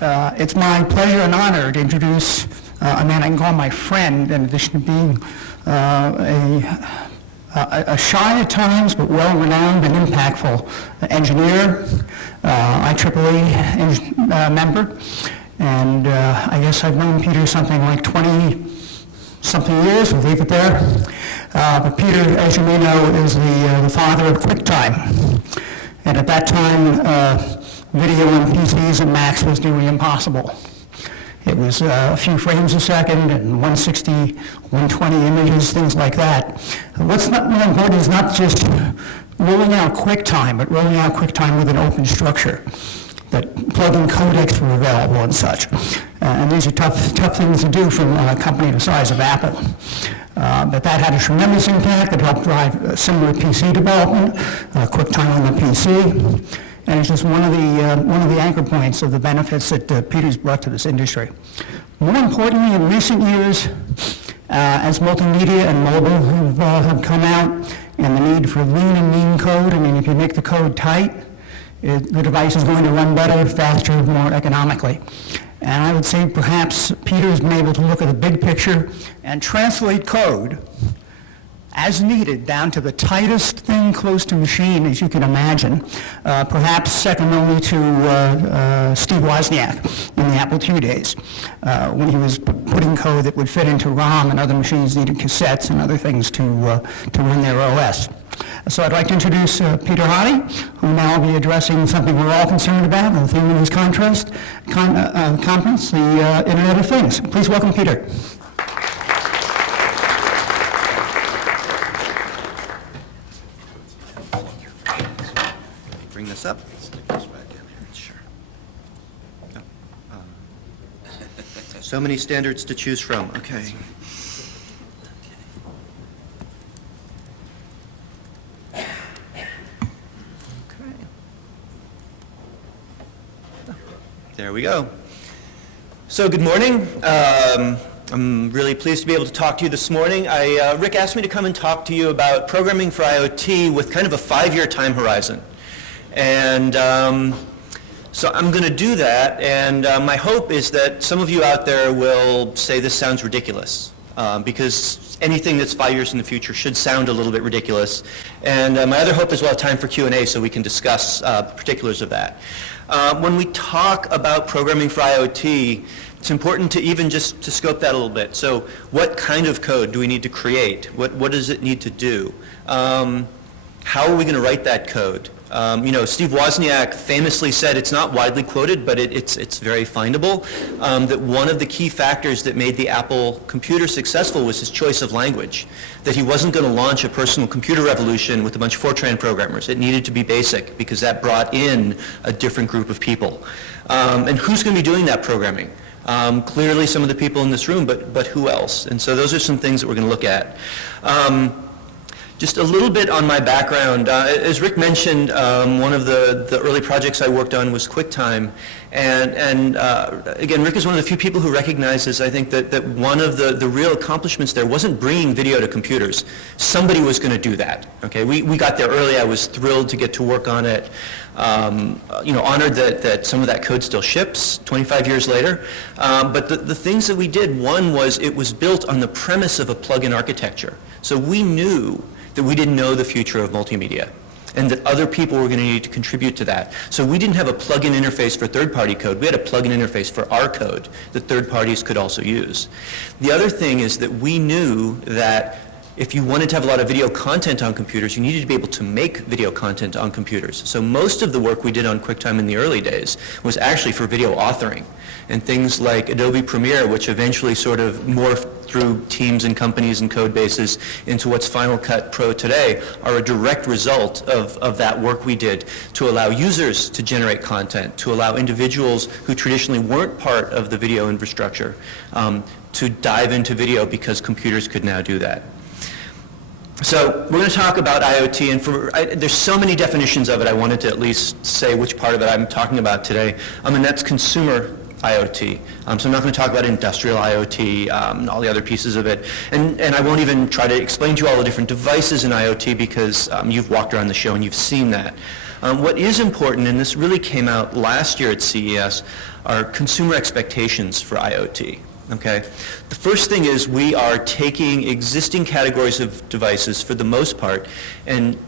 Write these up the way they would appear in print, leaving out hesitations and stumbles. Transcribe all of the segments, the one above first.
It's my pleasure and honor to introduce a man I can call my friend, in addition to being a shy at times but well-renowned and impactful engineer, IEEE member, and I guess I've known Peter something like 20-something years, we'll leave it there. But Peter, as you may know, is the father of QuickTime. And at that time, video on PCs and Macs was nearly impossible. It was a few frames a second and 160, 120 images, things like that. What's not more important is not just rolling out QuickTime, but rolling out QuickTime with an open structure, that plug-in codecs were available and such. And these are tough things to do from a company the size of Apple. But that had a tremendous impact. It helped drive similar PC development, QuickTime on the PC. And it's just one of the anchor points of the benefits that Peter's brought to this industry. More importantly, in recent years, as multimedia and mobile have come out, and the need for lean and mean code, I mean, if you make the code tight, the device is going to run better, faster, more economically. And I would say perhaps Peter's been able to look at the big picture and translate code as needed down to the tightest thing close to machine as you can imagine, perhaps second only to Steve Wozniak in the Apple II days, when he was putting code that would fit into ROM and other machines needed cassettes and other things to run their OS. So I'd like to introduce Peter Hoddie, who will now be addressing something we're all concerned about, the theme of this conference, the Internet of Things. Please welcome Peter. Bring this up. Stick this back in here. Sure. So many standards to choose from. Okay. There we go. So good morning. I'm really pleased to be able to talk to you this morning. Rick asked me to come and talk to you about programming for IoT with kind of a 5-year time horizon. And so I'm going to do that, and my hope is that some of you out there will say this sounds ridiculous, because anything that's 5 years in the future should sound a little bit ridiculous. And my other hope is we'll have time for Q&A so we can discuss particulars of that. When we talk about programming for IoT, it's important to even just to scope that a little bit. So what kind of code do we need to create? What does it need to do? How are we going to write that code? Steve Wozniak famously said, it's not widely quoted, but it's very findable, that one of the key factors that made the Apple computer successful was his choice of language, that he wasn't going to launch a personal computer revolution with a bunch of Fortran programmers. It needed to be BASIC because that brought in a different group of people. And who's going to be doing that programming? Clearly some of the people in this room, but who else? And so those are some things that we're going to look at. Just a little bit on my background. As Rick mentioned, one of the early projects I worked on was QuickTime. And again, Rick is one of the few people who recognizes, I think, that one of the real accomplishments there wasn't bringing video to computers. Somebody was going to do that. Okay, we got there early. I was thrilled to get to work on it. Honored that some of that code still ships 25 years later. But the things that we did, one was it was built on the premise of a plug-in architecture. So we knew that we didn't know the future of multimedia and that other people were going to need to contribute to that. So we didn't have a plug-in interface for third-party code. We had a plug-in interface for our code that third parties could also use. The other thing is that we knew that if you wanted to have a lot of video content on computers, you needed to be able to make video content on computers. So most of the work we did on QuickTime in the early days was actually for video authoring. And things like Adobe Premiere, which eventually sort of morphed through teams and companies and code bases into what's Final Cut Pro today, are a direct result of that work we did to allow users to generate content, to allow individuals who traditionally weren't part of the video infrastructure to dive into video because computers could now do that. So we're going to talk about IoT, and there's so many definitions of it, I wanted to at least say which part of it I'm talking about today. And that's consumer IoT. So I'm not going to talk about industrial IoT and all the other pieces of it. And I won't even try to explain to you all the different devices in IoT because you've walked around the show and you've seen that. What is important, and this really came out last year at CES, are consumer expectations for IoT. Okay? The first thing is we are taking existing categories of devices for the most part and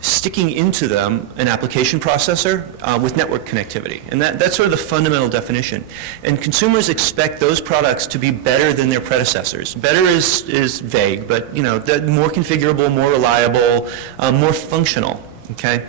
sticking into them an application processor with network connectivity. And that's sort of the fundamental definition. And consumers expect those products to be better than their predecessors. Better is vague, but more configurable, more reliable, more functional. Okay?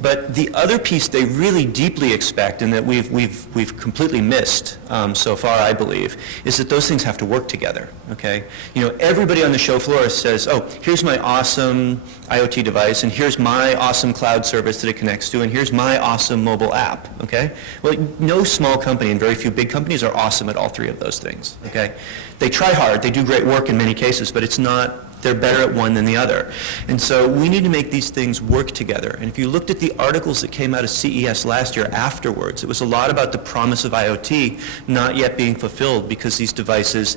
But the other piece they really deeply expect, and that we've completely missed so far, I believe, is that those things have to work together. Okay? Everybody on the show floor says, "Oh, here's my awesome IoT device, and here's my awesome cloud service that it connects to, and here's my awesome mobile app." Okay? Well, no small company and very few big companies are awesome at all three of those things. Okay? They try hard, they do great work in many cases, but it's not. They're better at one than the other. And so we need to make these things work together. And if you looked at the articles that came out of CES last year afterwards, it was a lot about the promise of IoT not yet being fulfilled because these devices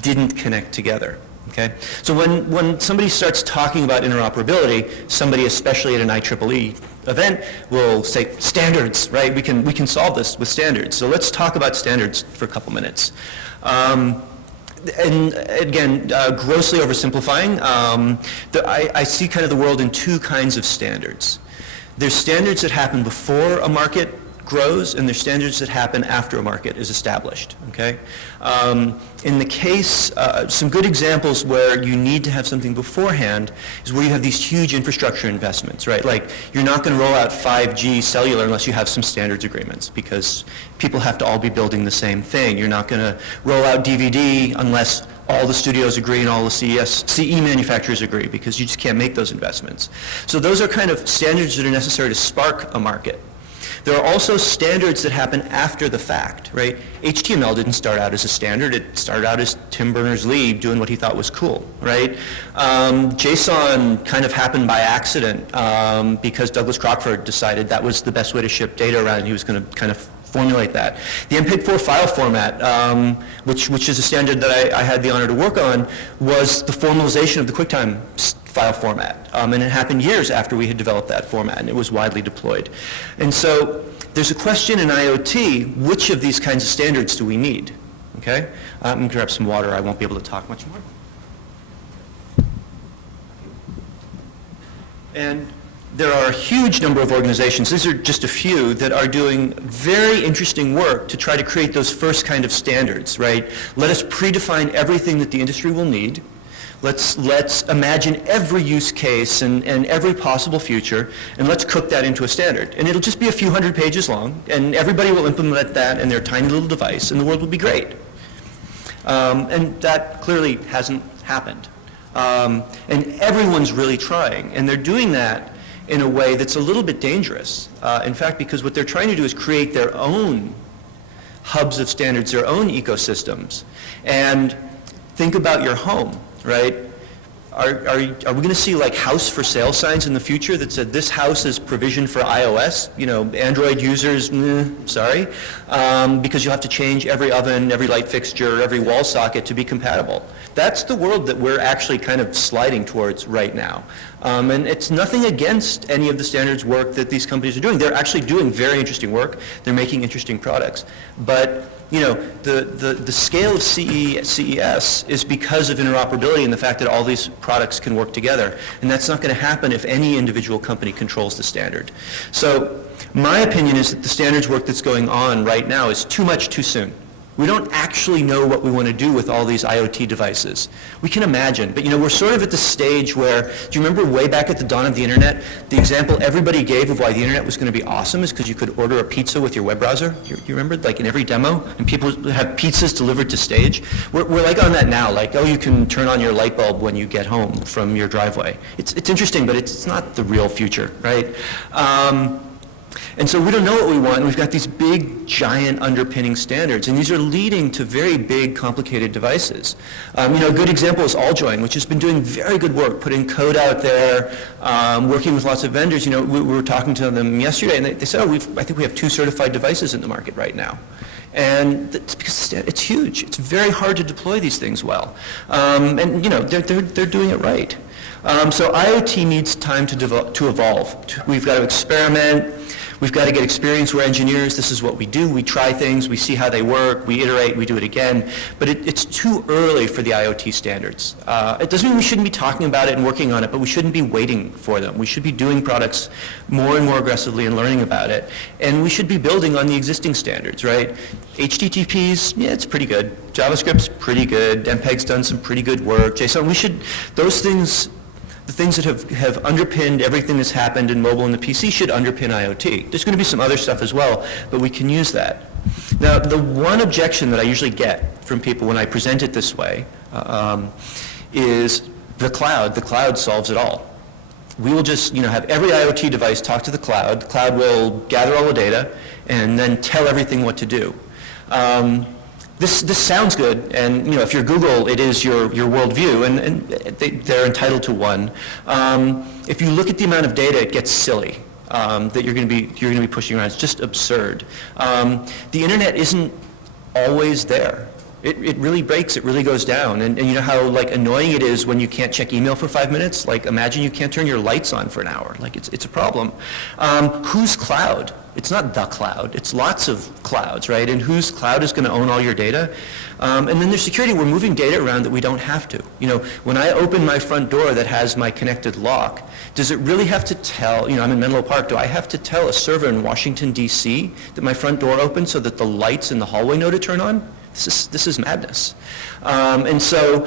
didn't connect together. Okay? So when somebody starts talking about interoperability, somebody, especially at an IEEE event, will say, standards, right? We can solve this with standards. So let's talk about standards for a couple minutes. And again, grossly oversimplifying, I see kind of the world in two kinds of standards. There's standards that happen before a market grows, and there's standards that happen after a market is established. Okay? In the case, some good examples where you need to have something beforehand is where you have these huge infrastructure investments, right? Like you're not going to roll out 5G cellular unless you have some standards agreements because people have to all be building the same thing. You're not going to roll out DVD unless all the studios agree and all the CE manufacturers agree because you just can't make those investments. So those are kind of standards that are necessary to spark a market. There are also standards that happen after the fact, right? HTML didn't start out as a standard. It started out as Tim Berners-Lee doing what he thought was cool, right? JSON kind of happened by accident because Douglas Crockford decided that was the best way to ship data around, and he was going to kind of formulate that. The MPEG-4 file format, which is a standard that I had the honor to work on, was the formalization of the QuickTime file format. And it happened years after we had developed that format, and it was widely deployed. And so there's a question in IoT, which of these kinds of standards do we need? Okay? I'm going to grab some water. I won't be able to talk much more. And there are a huge number of organizations, these are just a few, that are doing very interesting work to try to create those first kind of standards, right? Let us predefine everything that the industry will need. Let's imagine every use case and every possible future, and let's cook that into a standard. And it'll just be a few hundred pages long, and everybody will implement that in their tiny little device, and the world will be great. And that clearly hasn't happened. And everyone's really trying, and they're doing that in a way that's a little bit dangerous. In fact, because what they're trying to do is create their own hubs of standards, their own ecosystems. And think about your home, right? Are we going to see like house for sale signs in the future that said this house is provisioned for iOS? Android users, sorry, because you'll have to change every oven, every light fixture, every wall socket to be compatible. That's the world that we're actually kind of sliding towards right now. And it's nothing against any of the standards work that these companies are doing. They're actually doing very interesting work. They're making interesting products. But the scale of CES is because of interoperability and the fact that all these products can work together. And that's not going to happen if any individual company controls the standard. So my opinion is that the standards work that's going on right now is too much too soon. We don't actually know what we want to do with all these IoT devices. We can imagine, but we're sort of at the stage where, do you remember way back at the dawn of the internet, the example everybody gave of why the internet was going to be awesome is because you could order a pizza with your web browser? You remember, like in every demo, and people have pizzas delivered to stage? We're like on that now, like, oh, you can turn on your light bulb when you get home from your driveway. It's interesting, but it's not the real future, right? And so we don't know what we want, and we've got these big, giant underpinning standards, and these are leading to very big, complicated devices. A good example is Alljoin, which has been doing very good work, putting code out there, working with lots of vendors. We were talking to them yesterday, and they said, I think we have 2 certified devices in the market right now. And it's because it's huge. It's very hard to deploy these things well. And, you know, they're doing it right. So IoT needs time to evolve. We've got to experiment. We've got to get experience. We're engineers. This is what we do. We try things. We see how they work. We iterate. We do it again. But it's too early for the IoT standards. It doesn't mean we shouldn't be talking about it and working on it, but we shouldn't be waiting for them. We should be doing products more and more aggressively and learning about it. And we should be building on the existing standards, right? HTTP's, yeah, it's pretty good. JavaScript's pretty good. MPEG's done some pretty good work. JSON, those things, the things that have underpinned everything that's happened in mobile and the PC should underpin IoT. There's going to be some other stuff as well, but we can use that. Now, the one objection that I usually get from people when I present it this way is the cloud. The cloud solves it all. We will just, you know, have every IoT device talk to the cloud. The cloud will gather all the data and then tell everything what to do. This sounds good, and you know, if you're Google, it is your worldview, and they're entitled to one. If you look at the amount of data, it gets silly that you're going to be pushing around. It's just absurd. The internet isn't always there. It really breaks, it really goes down. And you know how like annoying it is when you can't check email for 5 minutes? Like imagine you can't turn your lights on for an hour. Like it's a problem. Whose cloud? It's not the cloud, it's lots of clouds, right? And whose cloud is going to own all your data? And then there's security. We're moving data around that we don't have to. You know, when I open my front door that has my connected lock, does it really have to tell, you know, I'm in Menlo Park, do I have to tell a server in Washington, D.C. that my front door opens so that the lights in the hallway know to turn on? This is madness. And so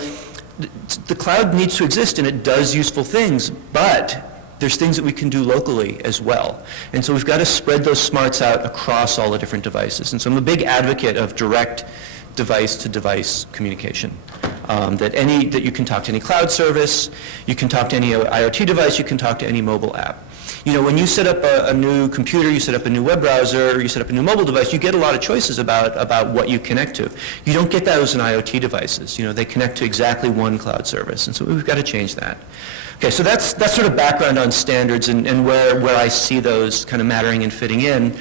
the cloud needs to exist, and it does useful things, but there's things that we can do locally as well. And so we've got to spread those smarts out across all the different devices. And so I'm a big advocate of direct device-to-device communication. That you can talk to any cloud service, you can talk to any IoT device, you can talk to any mobile app. You know, when you set up a new computer, you set up a new web browser, you set up a new mobile device, you get a lot of choices about what you connect to. You don't get those in IoT devices. You know, they connect to exactly one cloud service, and so we've got to change that. Okay, so that's sort of background on standards and where I see those kind of mattering and fitting in.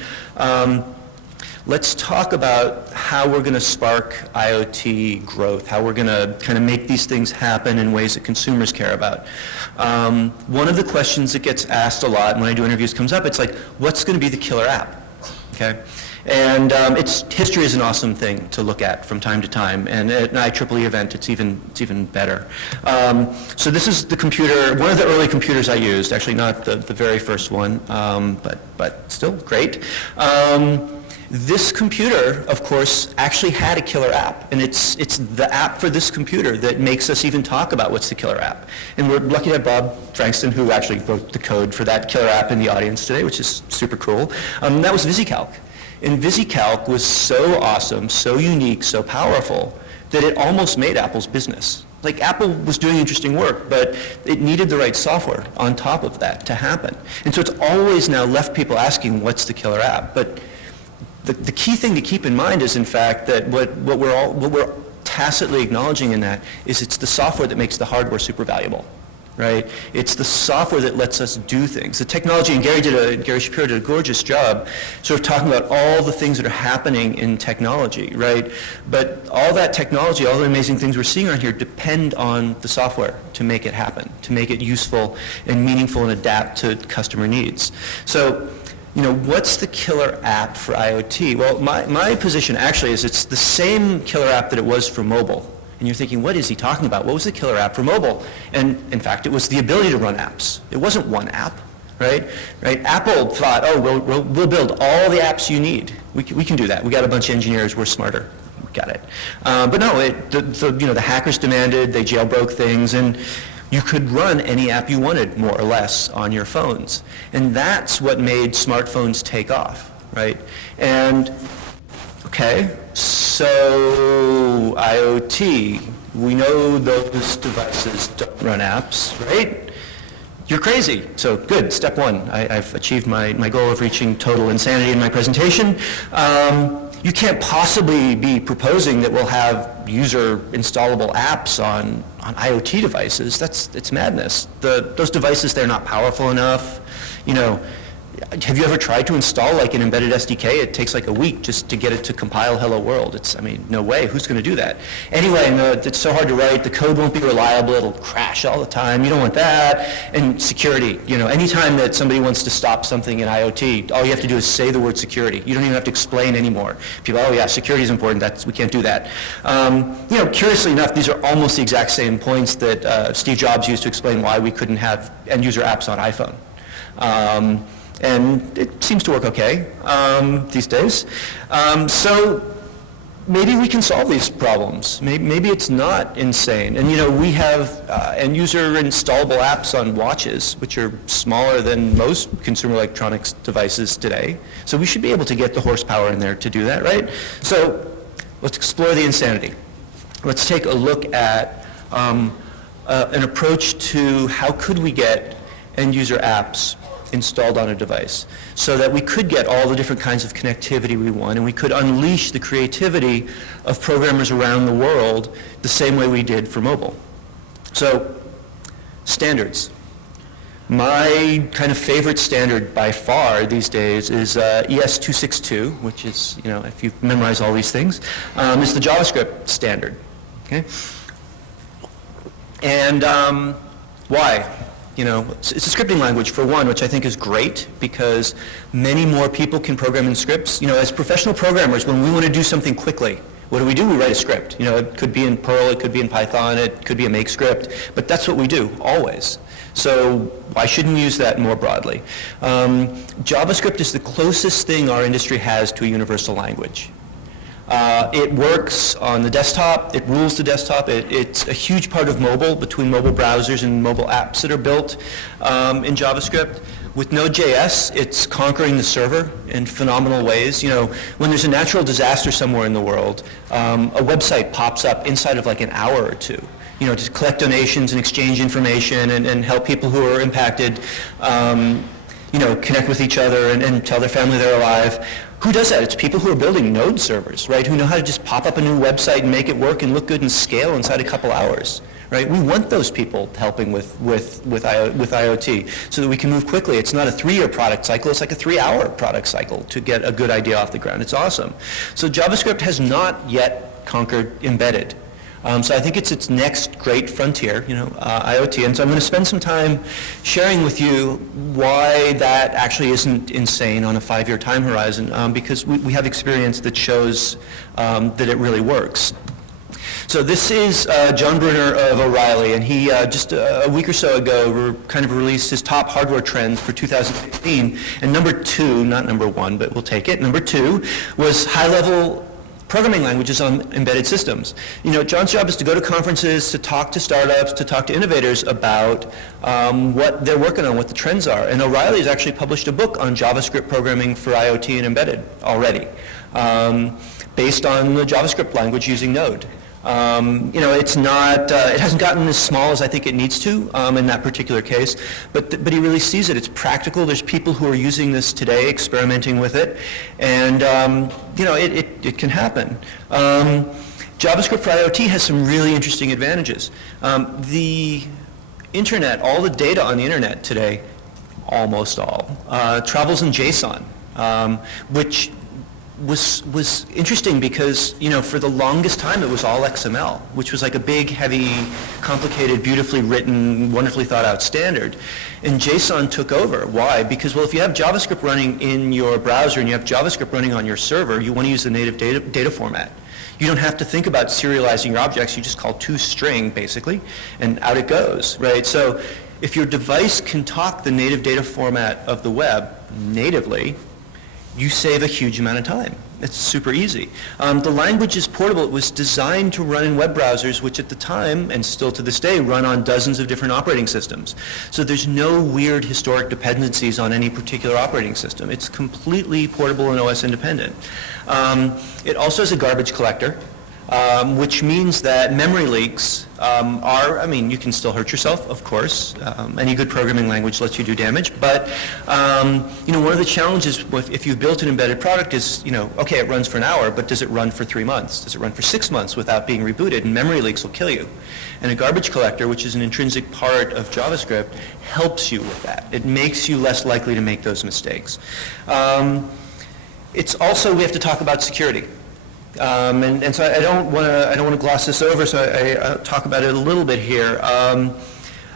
Let's talk about how we're going to spark IoT growth, how we're going to kind of make these things happen in ways that consumers care about. One of the questions that gets asked a lot when I do interviews comes up, it's like, what's going to be the killer app? Okay? And history is an awesome thing to look at from time to time, and at an IEEE event, it's even better. So this is the computer, one of the early computers I used, actually not the very first one, but still great. This computer, of course, actually had a killer app, and it's the app for this computer that makes us even talk about what's the killer app. And we're lucky to have Bob Frankston, who actually wrote the code for that killer app in the audience today, which is super cool. That was VisiCalc. And VisiCalc was so awesome, so unique, so powerful, that it almost made Apple's business. Like Apple was doing interesting work, but it needed the right software on top of that to happen. And so it's always now left people asking, what's the killer app? But the key thing to keep in mind is, in fact, that what we're tacitly acknowledging in that is it's the software that makes the hardware super valuable, right? It's the software that lets us do things. The technology, and Gary Shapiro did a gorgeous job sort of talking about all the things that are happening in technology, right? But all that technology, all the amazing things we're seeing around here depend on the software to make it happen, to make it useful and meaningful and adapt to customer needs. So, you know, what's the killer app for IoT? Well, my position actually is it's the same killer app that it was for mobile. And you're thinking, what is he talking about? What was the killer app for mobile? And in fact, it was the ability to run apps. It wasn't one app, right? Apple thought, oh, we'll build all the apps you need. We can do that. We got a bunch of engineers. We're smarter. We got it. But no, the hackers demanded, they jailbroke things, and you could run any app you wanted, more or less, on your phones. And that's what made smartphones take off, right? And, okay, so IoT, we know those devices don't run apps, right? You're crazy. So good, step one. I've achieved my goal of reaching total insanity in my presentation. You can't possibly be proposing that we'll have user installable apps on IoT devices. It's madness. Those devices, they're not powerful enough. You know, have you ever tried to install like an embedded SDK? It takes like a week just to get it to compile hello world. I mean, no way, who's going to do that? Anyway, it's so hard to write, the code won't be reliable, it'll crash all the time, you don't want that. And security, anytime that somebody wants to stop something in IoT, all you have to do is say the word security. You don't even have to explain anymore. People, oh yeah, security is important, we can't do that. Curiously enough, these are almost the exact same points that Steve Jobs used to explain why we couldn't have end-user apps on iPhone. And it seems to work okay these days. So maybe we can solve these problems. Maybe it's not insane. And we have end-user installable apps on watches, which are smaller than most consumer electronics devices today. So we should be able to get the horsepower in there to do that, right? So let's explore the insanity. Let's take a look at an approach to how could we get end-user apps installed on a device so that we could get all the different kinds of connectivity we want, and we could unleash the creativity of programmers around the world the same way we did for mobile. So, standards. My kind of favorite standard by far these days is ES262, which is, if you've memorized all these things, is the JavaScript standard. Okay? And why? It's a scripting language, for one, which I think is great because many more people can program in scripts. As professional programmers, when we want to do something quickly, what do? We write a script. It could be in Perl, it could be in Python, it could be a make script, but that's what we do, always. So why shouldn't we use that more broadly? JavaScript is the closest thing our industry has to a universal language. It works on the desktop, it rules the desktop, it's a huge part of mobile, between mobile browsers and mobile apps that are built in JavaScript. With Node.js, it's conquering the server in phenomenal ways. When there's a natural disaster somewhere in the world, a website pops up inside of like an hour or two. To collect donations and exchange information and help people who are impacted, connect with each other and tell their family they're alive. Who does that? It's people who are building Node servers, right? Who know how to just pop up a new website and make it work and look good and scale inside a couple hours, right? We want those people helping with IoT so that we can move quickly. It's not a 3-year product cycle, it's like a 3-hour product cycle to get a good idea off the ground. It's awesome. So JavaScript has not yet conquered embedded. So I think it's its next great frontier, IoT. And so I'm going to spend some time sharing with you why that actually isn't insane on a 5-year time horizon, because we have experience that shows that it really works. So this is John Brunner of O'Reilly, and he just a week or so ago kind of released his top hardware trends for 2016. And number 2, not number 1, but we'll take it, number 2 was high-level programming languages on embedded systems. John's job is to go to conferences, to talk to startups, to talk to innovators about what they're working on, what the trends are. And O'Reilly has actually published a book on JavaScript programming for IoT and embedded already, based on the JavaScript language using Node. It's not, it hasn't gotten as small as I think it needs to in that particular case, but he really sees it. It's practical. There's people who are using this today, experimenting with it, and it can happen. JavaScript for IoT has some really interesting advantages. The internet, all the data on the internet today, almost all, travels in JSON, which was interesting because, for the longest time it was all XML, which was like a big, heavy, complicated, beautifully written, wonderfully thought out standard. And JSON took over. Why? Because, well, if you have JavaScript running in your browser and you have JavaScript running on your server, you want to use the native data format. You don't have to think about serializing your objects. You just call toString, basically, and out it goes, right? So if your device can talk the native data format of the web natively, you save a huge amount of time. It's super easy. The language is portable. It was designed to run in web browsers, which at the time, and still to this day, run on dozens of different operating systems. So there's no weird historic dependencies on any particular operating system. It's completely portable and OS independent. It also is a garbage collector. which means that memory leaks I mean, you can still hurt yourself, of course. Any good programming language lets you do damage, but one of the challenges if you've built an embedded product is, okay, it runs for an hour, but does it run for 3 months? Does it run for 6 months without being rebooted? And memory leaks will kill you. And a garbage collector, which is an intrinsic part of JavaScript, helps you with that. It makes you less likely to make those mistakes. It's also, we have to talk about security. And so I don't want to gloss this over, so I'll talk about it a little bit here.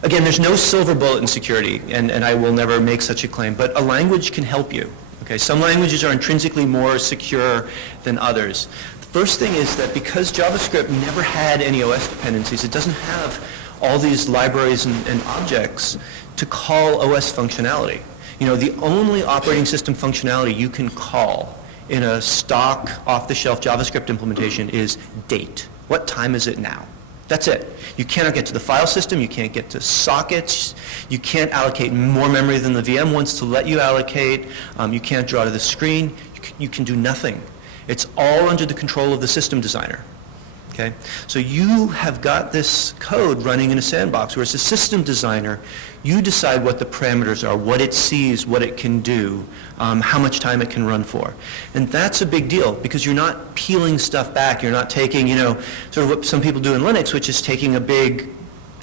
Again, there's no silver bullet in security, and I will never make such a claim, but a language can help you. Okay, some languages are intrinsically more secure than others. The first thing is that because JavaScript never had any OS dependencies, it doesn't have all these libraries and objects to call OS functionality. The only operating system functionality you can call in a stock, off-the-shelf JavaScript implementation is date. What time is it now? That's it. You cannot get to the file system, you can't get to sockets, you can't allocate more memory than the VM wants to let you allocate, you can't draw to the screen, you can do nothing. It's all under the control of the system designer. Okay? So you have got this code running in a sandbox, whereas the system designer, you decide what the parameters are, what it sees, what it can do, how much time it can run for. And that's a big deal because you're not peeling stuff back. You're not taking, sort of what some people do in Linux, which is taking a big,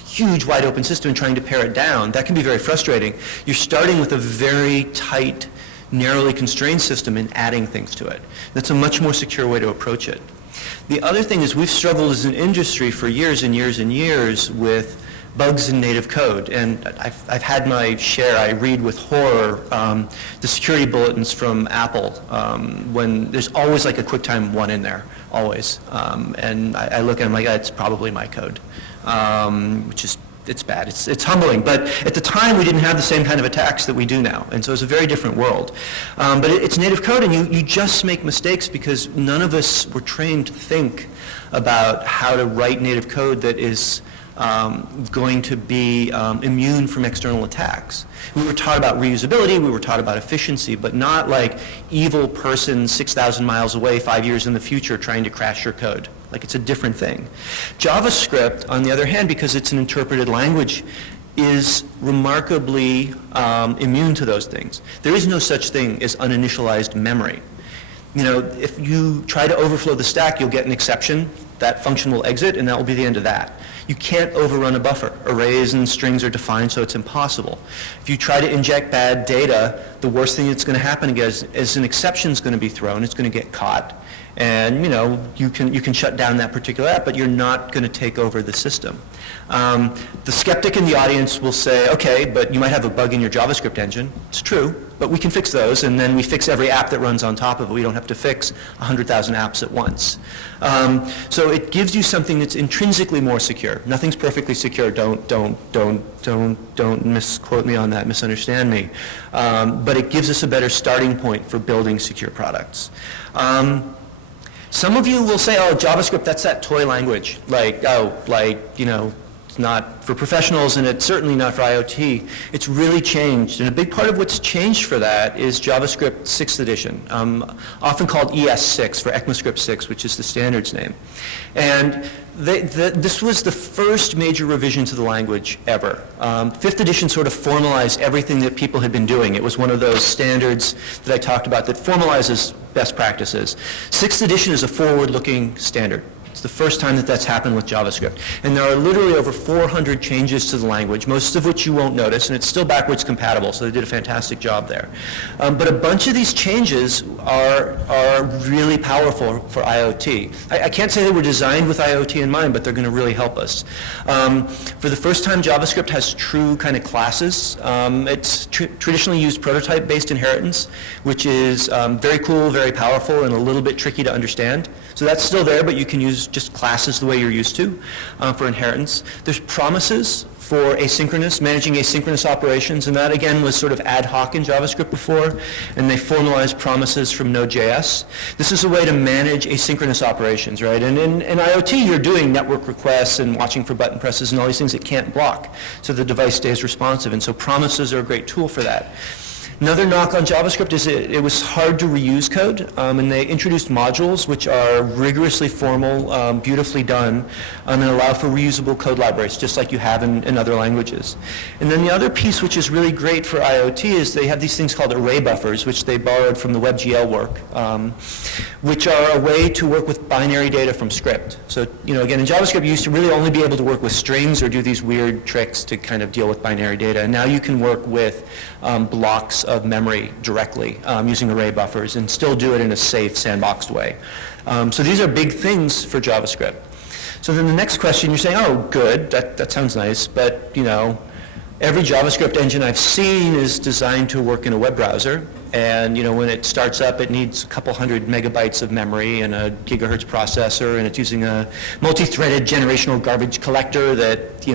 huge, wide open system and trying to pare it down. That can be very frustrating. You're starting with a very tight, narrowly constrained system and adding things to it. That's a much more secure way to approach it. The other thing is we've struggled as an industry for years and years and years with bugs in native code, and I've had my share. I read with horror the security bulletins from Apple when there's always like a QuickTime 1 in there, always. And I look at it, I'm like, it's probably my code, which is, it's bad. It's humbling, but at the time we didn't have the same kind of attacks that we do now, and so it's a very different world. But it's native code, and you just make mistakes because none of us were trained to think about how to write native code that is going to be immune from external attacks. We were taught about reusability, we were taught about efficiency, but not like evil person 6,000 miles away 5 years in the future trying to crash your code. Like, it's a different thing. JavaScript, on the other hand, because it's an interpreted language, is remarkably immune to those things. There is no such thing as uninitialized memory. If you try to overflow the stack, you'll get an exception. That function will exit, and that will be the end of that. You can't overrun a buffer. Arrays and strings are defined, so it's impossible. If you try to inject bad data, the worst thing that's going to happen is an exception is going to be thrown. It's going to get caught. And you can shut down that particular app, but you're not going to take over the system. The skeptic in the audience will say, okay, but you might have a bug in your JavaScript engine. It's true, but we can fix those, and then we fix every app that runs on top of it. We don't have to fix 100,000 apps at once. So it gives you something that's intrinsically more secure. Nothing's perfectly secure. Don't misquote me on that, misunderstand me. But it gives us a better starting point for building secure products. Some of you will say, oh, JavaScript, that's that toy language. It's not for professionals and it's certainly not for IoT. It's really changed. And a big part of what's changed for that is JavaScript 6th edition, often called ES6 for ECMAScript 6, which is the standards name. And this was the first major revision to the language ever. 5th edition sort of formalized everything that people had been doing. It was one of those standards that I talked about that formalizes best practices. 6th edition is a forward-looking standard. It's the first time that that's happened with JavaScript. And there are literally over 400 changes to the language, most of which you won't notice, and it's still backwards compatible, so they did a fantastic job there. But a bunch of these changes are really powerful for IoT. I can't say they were designed with IoT in mind, but they're going to really help us. For the first time, JavaScript has true kind of classes. It's traditionally used prototype-based inheritance, which is very cool, very powerful, and a little bit tricky to understand. So that's still there, but you can use just classes the way you're used to for inheritance. There's promises for asynchronous, managing asynchronous operations, and that again was sort of ad hoc in JavaScript before, and they formalized promises from Node.js. This is a way to manage asynchronous operations, right? And in IoT, you're doing network requests and watching for button presses and all these things it can't block, so the device stays responsive, and so promises are a great tool for that. Another knock on JavaScript is it was hard to reuse code, and they introduced modules which are rigorously formal, beautifully done, and allow for reusable code libraries, just like you have in other languages. And then the other piece which is really great for IoT is they have these things called array buffers, which they borrowed from the WebGL work, which are a way to work with binary data from script. So, again, in JavaScript, you used to really only be able to work with strings or do these weird tricks to kind of deal with binary data. And now you can work with blocks of memory directly using array buffers and still do it in a safe, sandboxed way. So these are big things for JavaScript. So then the next question, you're saying, oh, good, that sounds nice, but, every JavaScript engine I've seen is designed to work in a web browser, and when it starts up, it needs a couple hundred megabytes of memory and a gigahertz processor, and it's using a multi-threaded generational garbage collector that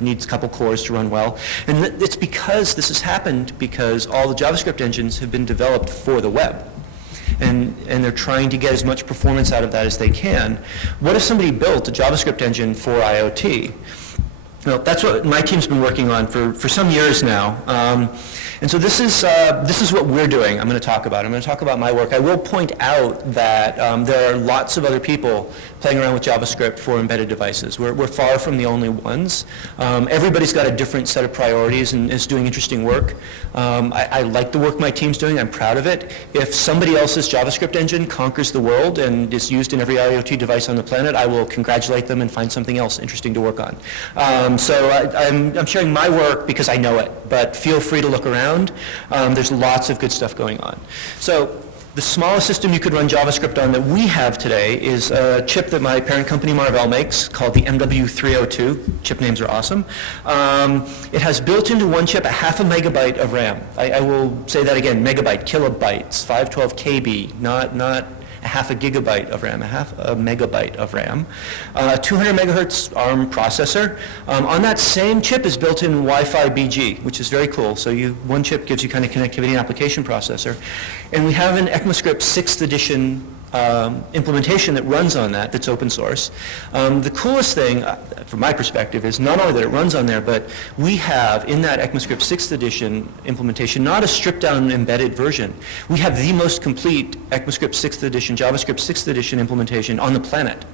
needs a couple cores to run well. And it's because this has happened because all the JavaScript engines have been developed for the web. And they're trying to get as much performance out of that as they can. What if somebody built a JavaScript engine for IoT? Well, that's what my team's been working on for some years now. And so this is what we're doing. I'm going to talk about. I'm going to talk about my work. I will point out that there are lots of other people playing around with JavaScript for embedded devices. We're far from the only ones. Everybody's got a different set of priorities and is doing interesting work. I like the work my team's doing. I'm proud of it. If somebody else's JavaScript engine conquers the world and is used in every IoT device on the planet, I will congratulate them and find something else interesting to work on. So I'm sharing my work because I know it, but feel free to look around. There's lots of good stuff going on. So the smallest system you could run JavaScript on that we have today is a chip that my parent company Marvell makes called the MW302. Chip names are awesome. It has built into one chip a half a megabyte of RAM. I will say that again, megabyte, kilobytes, 512 KB, not a half a gigabyte of RAM, a half a megabyte of RAM, 200 megahertz ARM processor. On that same chip is built in Wi-Fi BG, which is very cool. So one chip gives you kind of connectivity and application processor. And we have an ECMAScript 6th edition implementation that runs on that's open source. The coolest thing, from my perspective, is not only that it runs on there, but we have in that ECMAScript 6th edition implementation, not a stripped-down embedded version. We have the most complete ECMAScript 6th edition, JavaScript 6th edition implementation on the planet.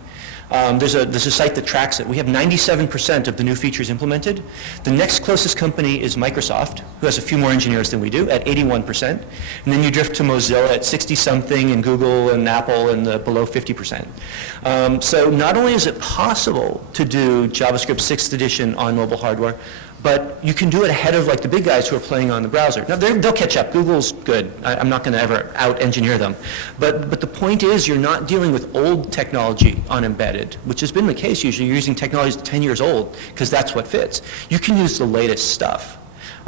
There's a site that tracks it. We have 97% of the new features implemented. The next closest company is Microsoft, who has a few more engineers than we do, at 81%. And then you drift to Mozilla at 60-something, and Google and Apple in the below 50%. So not only is it possible to do JavaScript 6th edition on mobile hardware, but you can do it ahead of like the big guys who are playing on the browser. Now they'll catch up. Google's good. I'm not going to ever out-engineer them. But the point is you're not dealing with old technology on embedded, which has been the case usually. You're using technology that's 10 years old because that's what fits. You can use the latest stuff.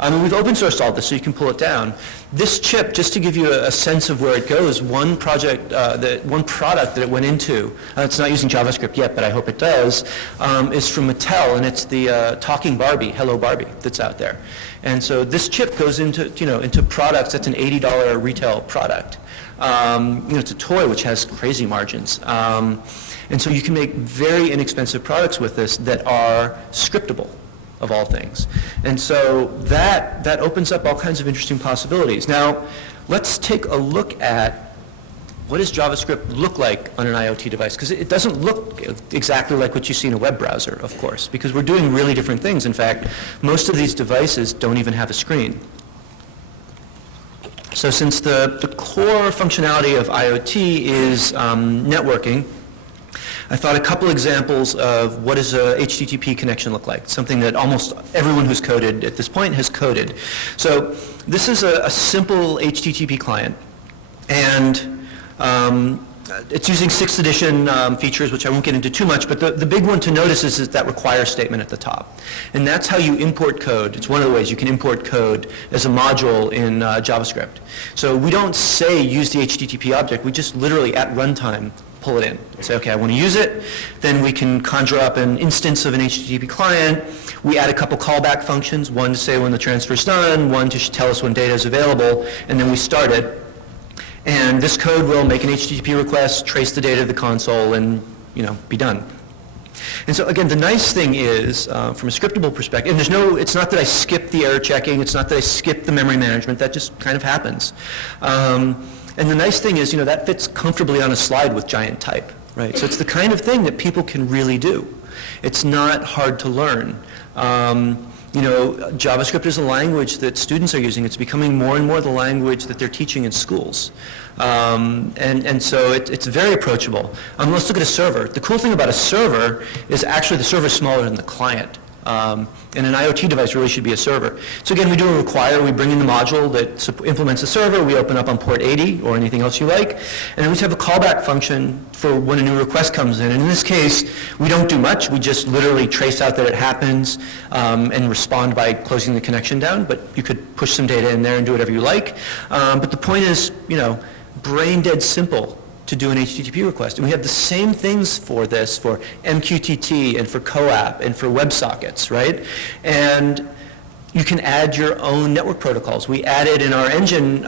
We've open sourced all this so you can pull it down. This chip, just to give you a sense of where it goes, one product that it went into, it's not using JavaScript yet, but I hope it does, is from Mattel, and it's the talking Barbie, Hello Barbie, that's out there. And so this chip goes into products. That's an $80 retail product. It's a toy which has crazy margins. And so you can make very inexpensive products with this that are scriptable, of all things. And so that opens up all kinds of interesting possibilities. Now, let's take a look at what does JavaScript look like on an IoT device? Because it doesn't look exactly like what you see in a web browser, of course, because we're doing really different things. In fact, most of these devices don't even have a screen. So since the core functionality of IoT is networking, I thought a couple examples of what does a HTTP connection look like, something that almost everyone who's coded at this point has coded. So this is a simple HTTP client, and it's using 6th edition features, which I won't get into too much, but the big one to notice is that require statement at the top. And that's how you import code. It's one of the ways you can import code as a module in JavaScript. So we don't say use the HTTP object, we just literally at runtime pull it in. Say, okay, I want to use it. Then we can conjure up an instance of an HTTP client. We add a couple callback functions, one to say when the transfer is done, one to tell us when data is available, and then we start it. And this code will make an HTTP request, trace the data to the console, and be done. And so again, the nice thing is, from a scriptable perspective, and it's not that I skip the error checking, it's not that I skip the memory management, that just kind of happens. And the nice thing is, that fits comfortably on a slide with giant type, right? So it's the kind of thing that people can really do. It's not hard to learn. JavaScript is a language that students are using. It's becoming more and more the language that they're teaching in schools. And so it's very approachable. Let's look at a server. The cool thing about a server is actually the server is smaller than the client. And an IoT device really should be a server. So again, we do a require, we bring in the module that implements a server, we open up on port 80 or anything else you like, and then we just have a callback function for when a new request comes in. And in this case, we don't do much, we just literally trace out that it happens and respond by closing the connection down, but you could push some data in there and do whatever you like. But the point is, brain dead simple to do an HTTP request. And we have the same things for this, for MQTT and for CoAP and for WebSockets, right? And you can add your own network protocols. We added in our engine,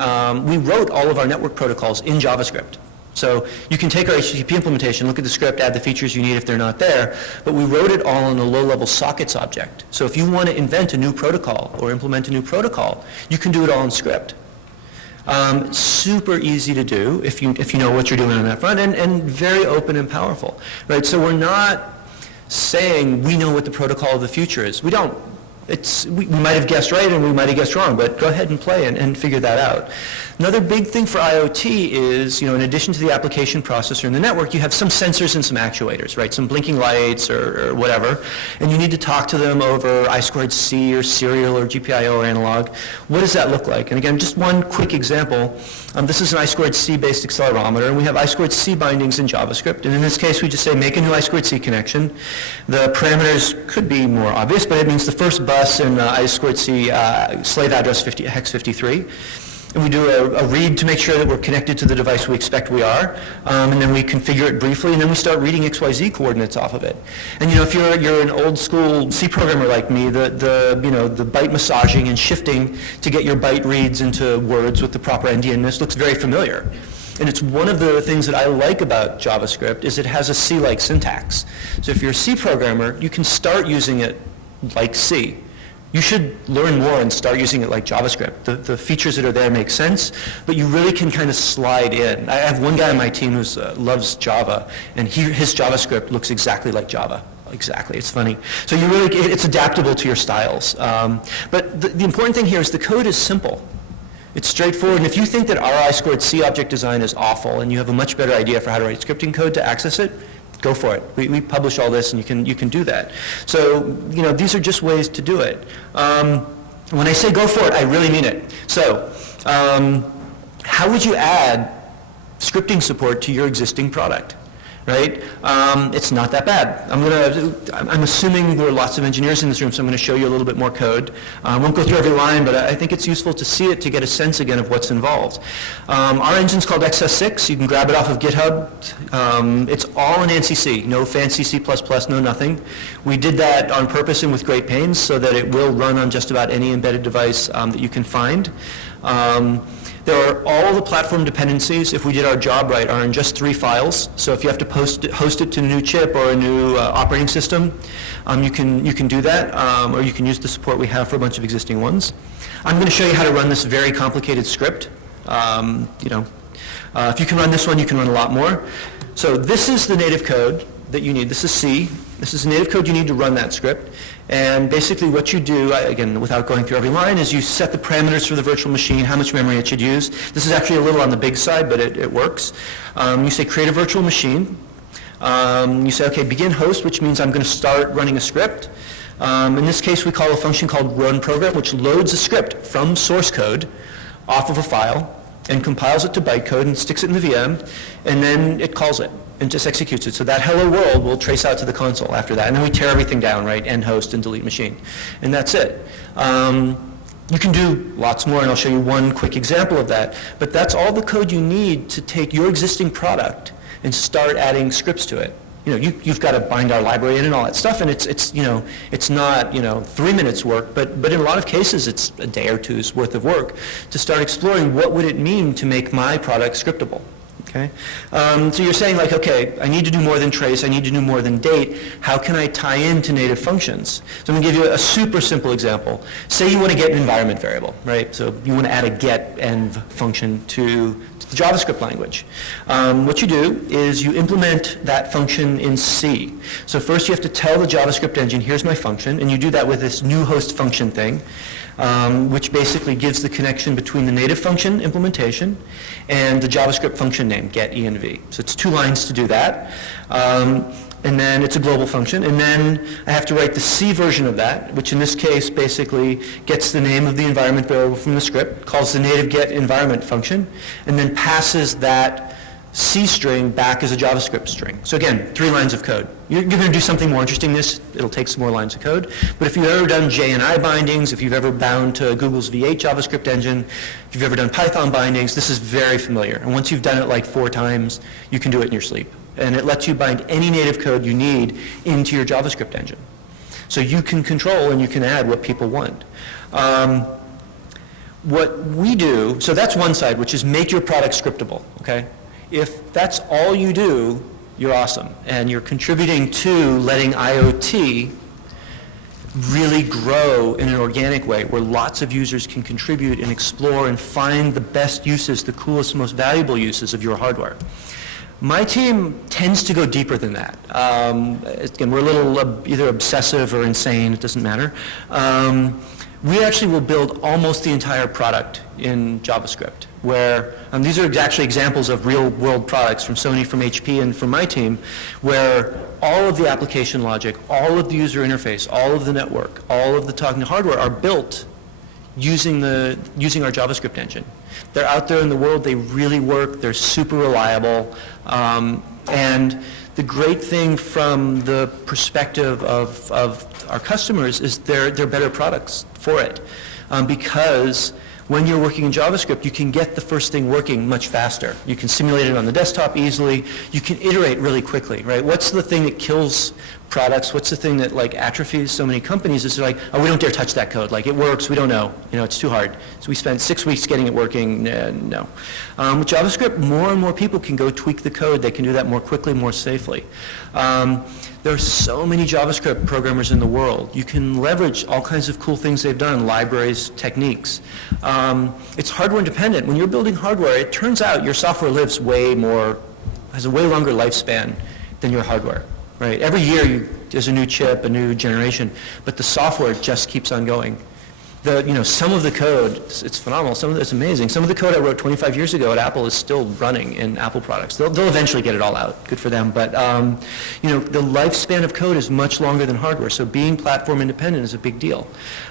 we wrote all of our network protocols in JavaScript. So you can take our HTTP implementation, look at the script, add the features you need if they're not there, but we wrote it all in a low-level sockets object. So if you want to invent a new protocol or implement a new protocol, you can do it all in script. Super easy to do if you know what you're doing on that front, and very open and powerful, right? So we're not saying we know what the protocol of the future is. We don't. We might have guessed right and we might have guessed wrong, but go ahead and play and figure that out. Another big thing for IoT is, in addition to the application processor and the network, you have some sensors and some actuators, right? Some blinking lights or whatever, and you need to talk to them over I2C or serial or GPIO or analog. What does that look like? And again, just one quick example. This is an I2C based accelerometer, and we have I2C bindings in JavaScript, and in this case we just say make a new I2C connection. The parameters could be more obvious, but it means the first bus in I2C slave address hex 53. And we do a read to make sure that we're connected to the device we expect we are, and then we configure it briefly, and then we start reading XYZ coordinates off of it. And if you're an old school C programmer like me, the byte massaging and shifting to get your byte reads into words with the proper endianness looks very familiar. And it's one of the things that I like about JavaScript is it has a C-like syntax. So if you're a C programmer, you can start using it like C. You should learn more and start using it like JavaScript. The features that are there make sense, but you really can kind of slide in. I have one guy on my team who loves Java, and his JavaScript looks exactly like Java. Exactly, it's funny. So it's adaptable to your styles. But the important thing here is the code is simple. It's straightforward, and if you think that our I2C object design is awful and you have a much better idea for how to write scripting code to access it, go for it. We publish all this, and you can do that. So these are just ways to do it. When I say go for it, I really mean it. So how would you add scripting support to your existing product? Right? It's not that bad. I'm assuming there are lots of engineers in this room, so I'm going to show you a little bit more code. I won't go through every line, but I think it's useful to see it to get a sense again of what's involved. Our engine's called XS6. You can grab it off of GitHub. It's all in ANSI C, no fancy C++, no nothing. We did that on purpose and with great pains so that it will run on just about any embedded device that you can find. There are all the platform dependencies, if we did our job right, are in just 3 files. So if you have to host it to a new chip or a new operating system, you can do that, or you can use the support we have for a bunch of existing ones. I'm going to show you how to run this very complicated script. If you can run this one, you can run a lot more. So this is the native code that you need. This is C. This is the native code you need to run that script. And basically what you do, again, without going through every line, is you set the parameters for the virtual machine, how much memory it should use. This is actually a little on the big side, but it works. You say create a virtual machine. You say, okay, begin host, which means I'm going to start running a script. In this case, we call a function called run program, which loads a script from source code off of a file and compiles it to bytecode and sticks it in the VM, and then it calls it and just executes it. So that hello world will trace out to the console after that. And then we tear everything down, right? End host and delete machine. And that's it. You can do lots more, and I'll show you one quick example of that. But that's all the code you need to take your existing product and start adding scripts to it. You've got to bind our library in and all that stuff, and it's not 3 minutes work, but in a lot of cases it's a day or two's worth of work to start exploring what would it mean to make my product scriptable. Okay? So you're saying like, okay, I need to do more than trace, I need to do more than date. How can I tie into native functions? So I'm going to give you a super simple example. Say you want to get an environment variable, right? So you want to add a get env function to the JavaScript language. What you do is you implement that function in C. So first you have to tell the JavaScript engine, here's my function, and you do that with this new host function thing, which basically gives the connection between the native function implementation and the JavaScript function name, get env. So it's 2 lines to do that. And then it's a global function. And then I have to write the C version of that, which in this case basically gets the name of the environment variable from the script, calls the native get environment function, and then passes that C string back as a JavaScript string. So again, 3 lines of code. You're going to do something more interesting than this. It'll take some more lines of code. But if you've ever done JNI bindings, if you've ever bound to Google's V8 JavaScript engine, if you've ever done Python bindings, this is very familiar. And once you've done it like 4 times, you can do it in your sleep. And it lets you bind any native code you need into your JavaScript engine. So you can control and you can add what people want. What we do, so that's one side, which is make your product scriptable, okay? If that's all you do, you're awesome. And you're contributing to letting IoT really grow in an organic way where lots of users can contribute and explore and find the best uses, the coolest, most valuable uses of your hardware. My team tends to go deeper than that. Again, we're a little either obsessive or insane, it doesn't matter. We actually will build almost the entire product in JavaScript, where these are actually examples of real-world products from Sony, from HP, and from my team, where all of the application logic, all of the user interface, all of the network, all of the talking hardware are built using our JavaScript engine. They're out there in the world, they really work, they're super reliable, and the great thing from the perspective of our customers is they're better products for it, because when you're working in JavaScript, you can get the first thing working much faster. You can simulate it on the desktop easily. You can iterate really quickly, right? What's the thing that kills products? What's the thing that like atrophies so many companies? Is like, oh, we don't dare touch that code. Like it works, we don't know. You know, it's too hard. So we spent 6 weeks getting it working. No. With JavaScript, more and more people can go tweak the code. They can do that more quickly, more safely. There are so many JavaScript programmers in the world. You can leverage all kinds of cool things they've done, libraries, techniques. It's hardware independent. When you're building hardware, it turns out your software lives has a way longer lifespan than your hardware, right? Every year there's a new chip, a new generation, but the software just keeps on going. Some of the code, it's phenomenal. Some of it's amazing. Some of the code I wrote 25 years ago at Apple is still running in Apple products. They'll eventually get it all out. Good for them. But the lifespan of code is much longer than hardware. So being platform independent is a big deal.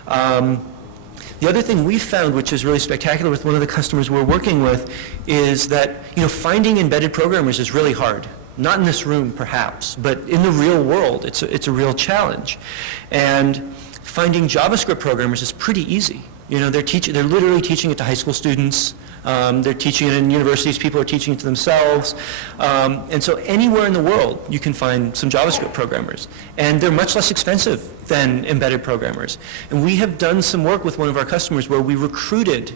The other thing we found, which is really spectacular with one of the customers we're working with, is that finding embedded programmers is really hard. Not in this room, perhaps, but in the real world, it's a real challenge. And finding JavaScript programmers is pretty easy. They're literally teaching it to high school students. They're teaching it in universities. People are teaching it to themselves. And so anywhere in the world, you can find some JavaScript programmers. And they're much less expensive than embedded programmers. And we have done some work with one of our customers where we recruited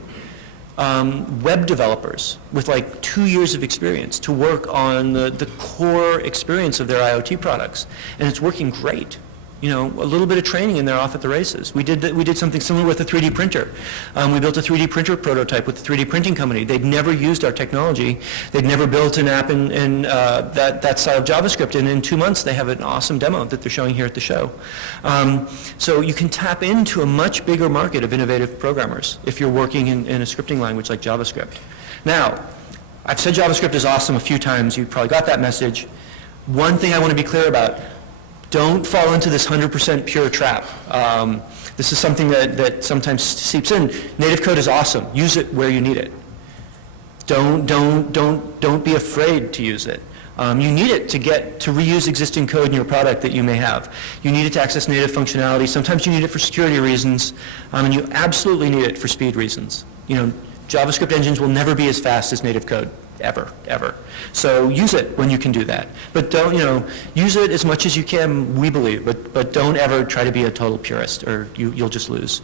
web developers with like 2 years of experience to work on the core experience of their IoT products. And it's working great. A little bit of training and they're off at the races. We did something similar with a 3D printer. We built a 3D printer prototype with a 3D printing company. They'd never used our technology. They'd never built an app in that style of JavaScript. And in 2 months, they have an awesome demo that they're showing here at the show. So you can tap into a much bigger market of innovative programmers if you're working in a scripting language like JavaScript. Now, I've said JavaScript is awesome a few times. You probably got that message. One thing I want to be clear about. Don't fall into this 100% pure trap. This is something that sometimes seeps in. Native code is awesome. Use it where you need it. Don't be afraid to use it. You need it to reuse existing code in your product that you may have. You need it to access native functionality. Sometimes you need it for security reasons, and you absolutely need it for speed reasons. JavaScript engines will never be as fast as native code. Ever. So use it when you can do that. But don't, use it as much as you can, we believe, but don't ever try to be a total purist or you'll just lose.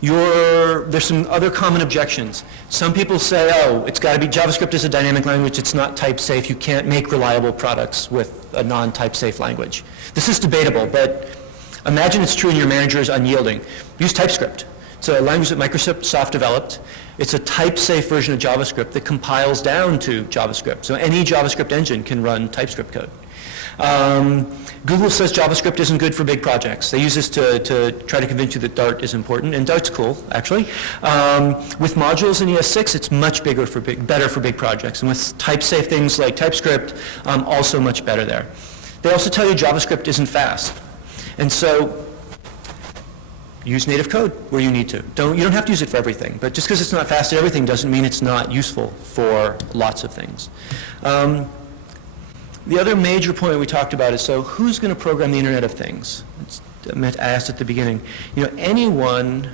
There's some other common objections. Some people say, oh, it's got to be, JavaScript is a dynamic language, it's not type safe, you can't make reliable products with a non-type safe language. This is debatable, but imagine it's true and your manager is unyielding. Use TypeScript. It's a language that Microsoft developed. It's a type-safe version of JavaScript that compiles down to JavaScript. So any JavaScript engine can run TypeScript code. Google says JavaScript isn't good for big projects. They use this to try to convince you that Dart is important, and Dart's cool, actually. With modules in ES6, it's much better for big projects. And with type-safe things like TypeScript, also much better there. They also tell you JavaScript isn't fast. And so use native code where you need to. You don't have to use it for everything, but just because it's not fast at everything doesn't mean it's not useful for lots of things. The other major point we talked about is, so who's going to program the Internet of Things? I asked at the beginning. Anyone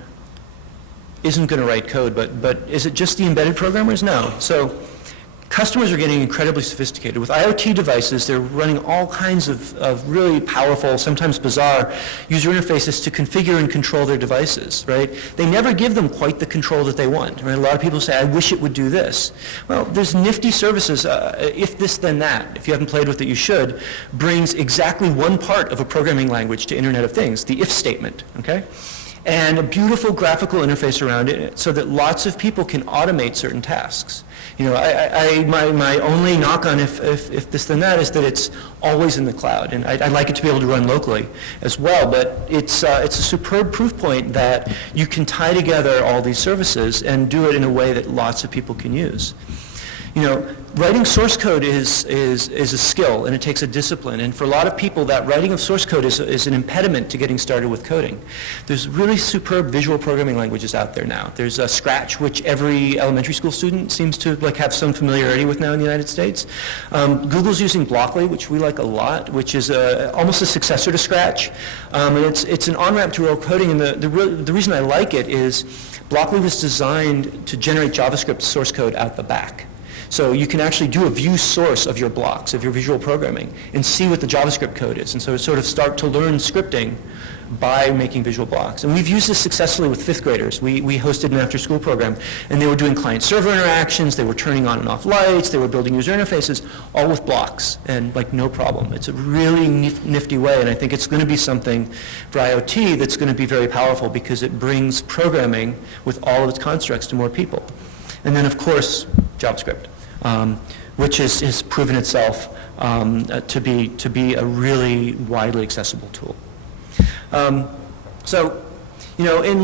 isn't going to write code, but is it just the embedded programmers? No. So customers are getting incredibly sophisticated. With IoT devices, they're running all kinds of really powerful, sometimes bizarre, user interfaces to configure and control their devices, right? They never give them quite the control that they want, right? A lot of people say, I wish it would do this. Well, there's nifty services, if this then that, if you haven't played with it, you should, brings exactly one part of a programming language to Internet of Things, the if statement, okay? And a beautiful graphical interface around it so that lots of people can automate certain tasks. My only knock on if this then that is that it's always in the cloud, and I'd like it to be able to run locally as well, but it's a superb proof point that you can tie together all these services and do it in a way that lots of people can use. Writing source code is a skill, and it takes a discipline. And for a lot of people, that writing of source code is an impediment to getting started with coding. There's really superb visual programming languages out there now. There's Scratch, which every elementary school student seems to have some familiarity with now in the United States. Google's using Blockly, which we like a lot, which is almost a successor to Scratch. And it's an on-ramp to real coding, and the reason I like it is Blockly was designed to generate JavaScript source code out the back. So you can actually do a view source of your blocks, of your visual programming, and see what the JavaScript code is. And so sort of start to learn scripting by making visual blocks. And we've used this successfully with fifth graders. We hosted an after-school program, and they were doing client-server interactions, they were turning on and off lights, they were building user interfaces, all with blocks, and no problem. It's a really nifty way, and I think it's going to be something for IoT that's going to be very powerful because it brings programming with all of its constructs to more people. And then, of course, JavaScript. Which has proven itself to be a really widely accessible tool. In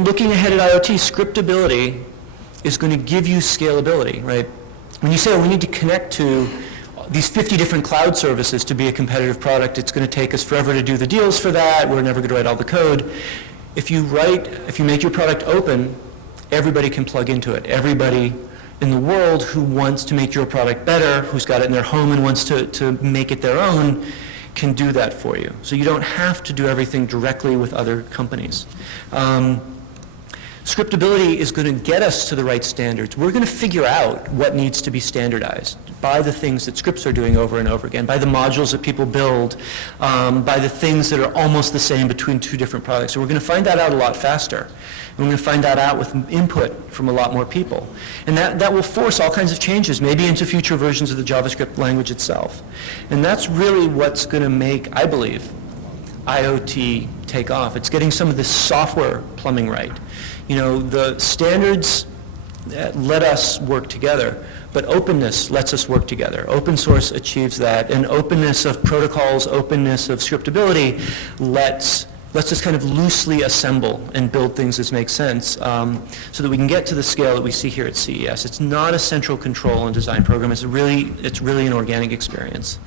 looking ahead at IoT, scriptability is going to give you scalability, right? When you say, we need to connect to these 50 different cloud services to be a competitive product, it's going to take us forever to do the deals for that, we're never going to write all the code. If you make your product open, everybody can plug into it. Everybody in the world who wants to make your product better, who's got it in their home and wants to make it their own, can do that for you. So you don't have to do everything directly with other companies. Scriptability is going to get us to the right standards. We're going to figure out what needs to be standardized by the things that scripts are doing over and over again, by the modules that people build, by the things that are almost the same between two different products. So we're going to find that out a lot faster. And we're going to find that out with input from a lot more people. And that will force all kinds of changes, maybe into future versions of the JavaScript language itself. And that's really what's going to make, I believe, IoT take off. It's getting some of this software plumbing right. The standards let us work together, but openness lets us work together. Open source achieves that, and openness of protocols, openness of scriptability lets us kind of loosely assemble and build things that make sense so that we can get to the scale that we see here at CES. It's not a central control and design program. It's really an organic experience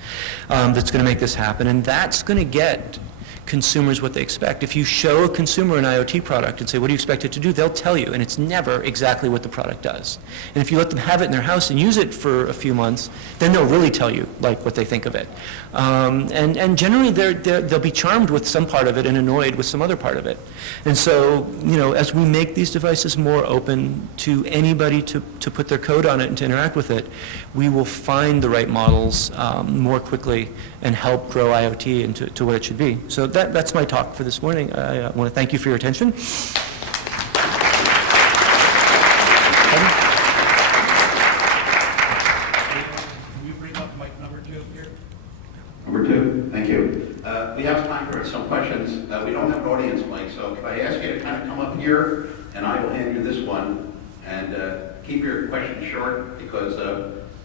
that's going to make this happen, and that's going to get consumers what they expect. If you show a consumer an IoT product and say, what do you expect it to do? They'll tell you, and it's never exactly what the product does. And if you let them have it in their house and use it for a few months, then they'll really tell you what they think of it. And generally they'll be charmed with some part of it and annoyed with some other part of it. And so, as we make these devices more open to anybody to put their code on it and to interact with it, we will find the right models more quickly and help grow IoT into what it should be. So that's my talk for this morning. I want to thank you for your attention. kind of come up here, and I will hand you this one, and keep your questions short, because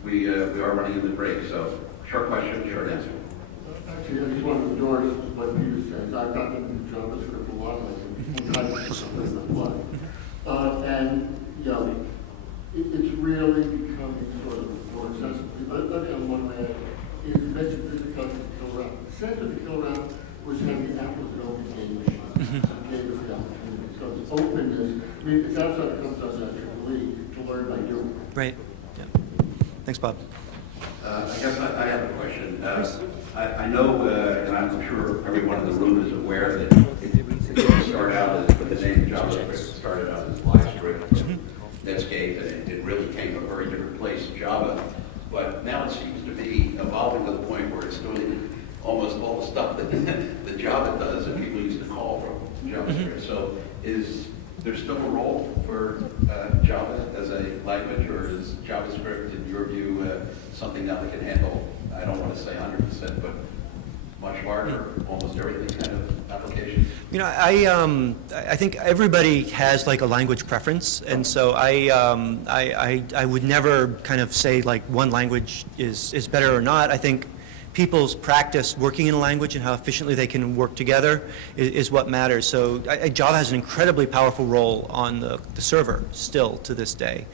we are running into the break, so short question, short answer. Actually, I just want to endorse what Peter says. I've got to do JavaScript a lot, and, you know, it's really becoming sort of more accessible. Let me on one way, is mentioned difficulty to kill around. The center to kill around was having Apple's an open game machine. Gave us the opportunity. So it's openness. I mean, it's outside it comes out of IEEE to learn by doing. Right. Yeah. Thanks, Bob. I guess I have a question. I know, and I'm sure everyone in the room is aware that it didn't start out as, with the name JavaScript, it started out as LiveScript from Netscape, and it really came a very different place in Java. But now it seems to be evolving to the point where it's doing almost all the stuff that, that Java does that people used to call from JavaScript. So is there still a role for Java as a language, or is JavaScript, in your view, something now that can handle, I don't want to say 100%, but much larger, almost everything kind of application? You know, I think everybody has like a language preference, and so I would never kind of say like one language is better or not. I think people's practice working in a language and how efficiently they can work together is what matters. So Java has an incredibly powerful role on the server still to this day.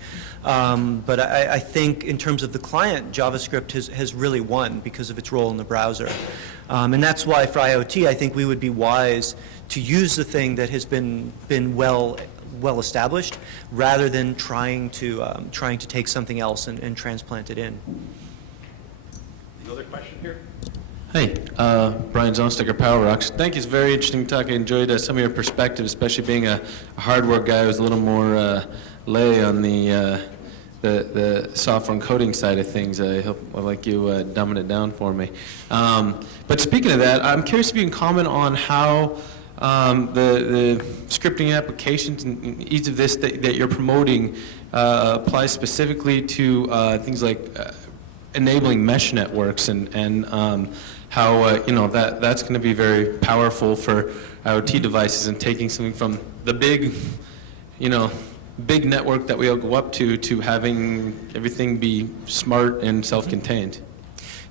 But I think in terms of the client, JavaScript has really won because of its role in the browser. And that's why for IoT, I think we would be wise to use the thing that has been well established rather than trying to take something else and transplant it in. Another question here? Hey, Brian Zonstecker, Power Rocks. Thank you. It's a very interesting talk. I enjoyed some of your perspective, especially being a hardware guy who's a little more lay on the software and coding side of things. I hope, like you, dumbing it down for me. But speaking of that, I'm curious if you can comment on how the scripting applications and each of this that you're promoting applies specifically to things like enabling mesh networks and how that's going to be very powerful for IoT devices, and taking something from the big network that we all go up to having everything be smart and self-contained.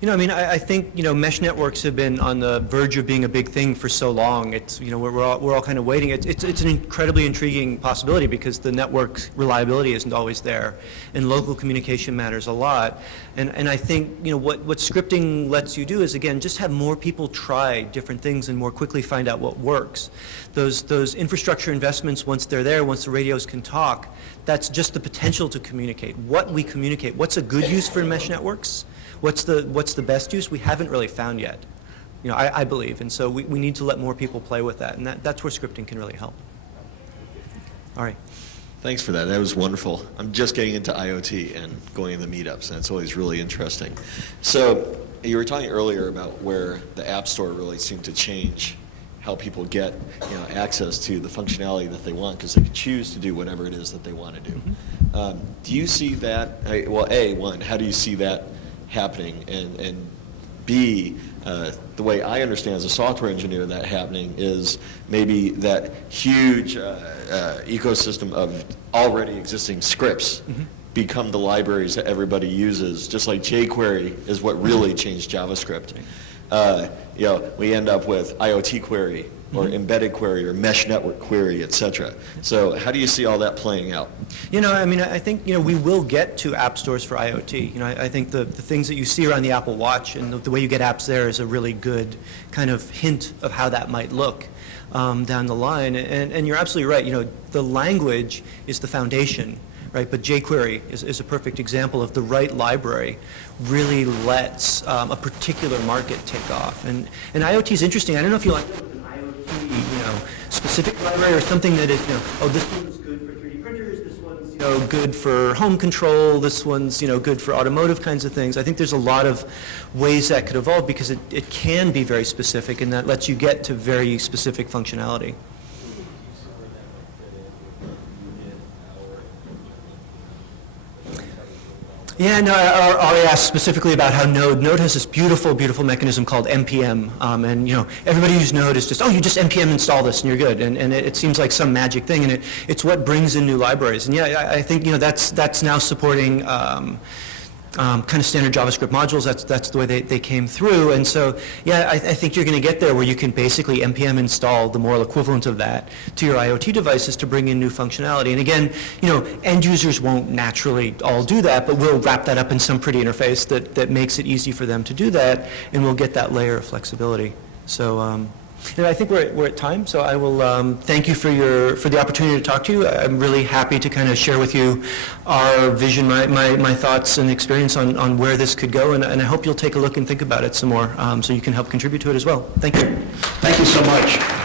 You know, I mean, I think, mesh networks have been on the verge of being a big thing for so long. It's, we're all kind of waiting. It's an incredibly intriguing possibility because the network reliability isn't always there, and local communication matters a lot. And I think, what scripting lets you do is, again, just have more people try different things and more quickly find out what works. Those infrastructure investments, once they're there, once the radios can talk, that's just the potential to communicate. What we communicate, what's a good use for mesh networks? What's the best use? We haven't really found yet, I believe, and so we need to let more people play with that, and that's where scripting can really help. All right. Thanks for that. That was wonderful. I'm just getting into IoT and going to the meetups, and it's always really interesting. So you were talking earlier about where the App Store really seemed to change how people get access to the functionality that they want, because they can choose to do whatever it is that they want to do. Do you see that? Well, one, how do you see that happening, and B, the way I understand as a software engineer that happening is maybe that huge ecosystem of already existing scripts become the libraries that everybody uses, just like jQuery is what really changed JavaScript. We end up with IoT query or embedded query or mesh network query, etc. So how do you see all that playing out? I think, we will get to app stores for IoT. I think the things that you see around the Apple Watch and the way you get apps there is a really good kind of hint of how that might look down the line. And you're absolutely right. The language is the foundation, right? But jQuery is a perfect example of the right library really lets a particular market take off. And IoT is interesting. I don't know if you like specific library or something that is, this one's good for 3D printers, this one's, good for home control, this one's, good for automotive kinds of things. I think there's a lot of ways that could evolve because it can be very specific, and that lets you get to very specific functionality. Yeah, no, Ari asked specifically about how Node has this beautiful, beautiful mechanism called NPM, and everybody who's Node is just, oh, you just NPM install this and you're good, and it seems like some magic thing, and it's what brings in new libraries, and yeah, I think that's now supporting kind of standard JavaScript modules. That's the way they came through, and so yeah, I think you're going to get there where you can basically NPM install the moral equivalent of that to your IoT devices to bring in new functionality. And again, end users won't naturally all do that, but we'll wrap that up in some pretty interface that makes it easy for them to do that, and we'll get that layer of flexibility. So. I think we're at time, so I will thank you for the opportunity to talk to you. I'm really happy to kind of share with you our vision, my thoughts and experience on where this could go, and I hope you'll take a look and think about it some more so you can help contribute to it as well. Thank you. Thank you so much.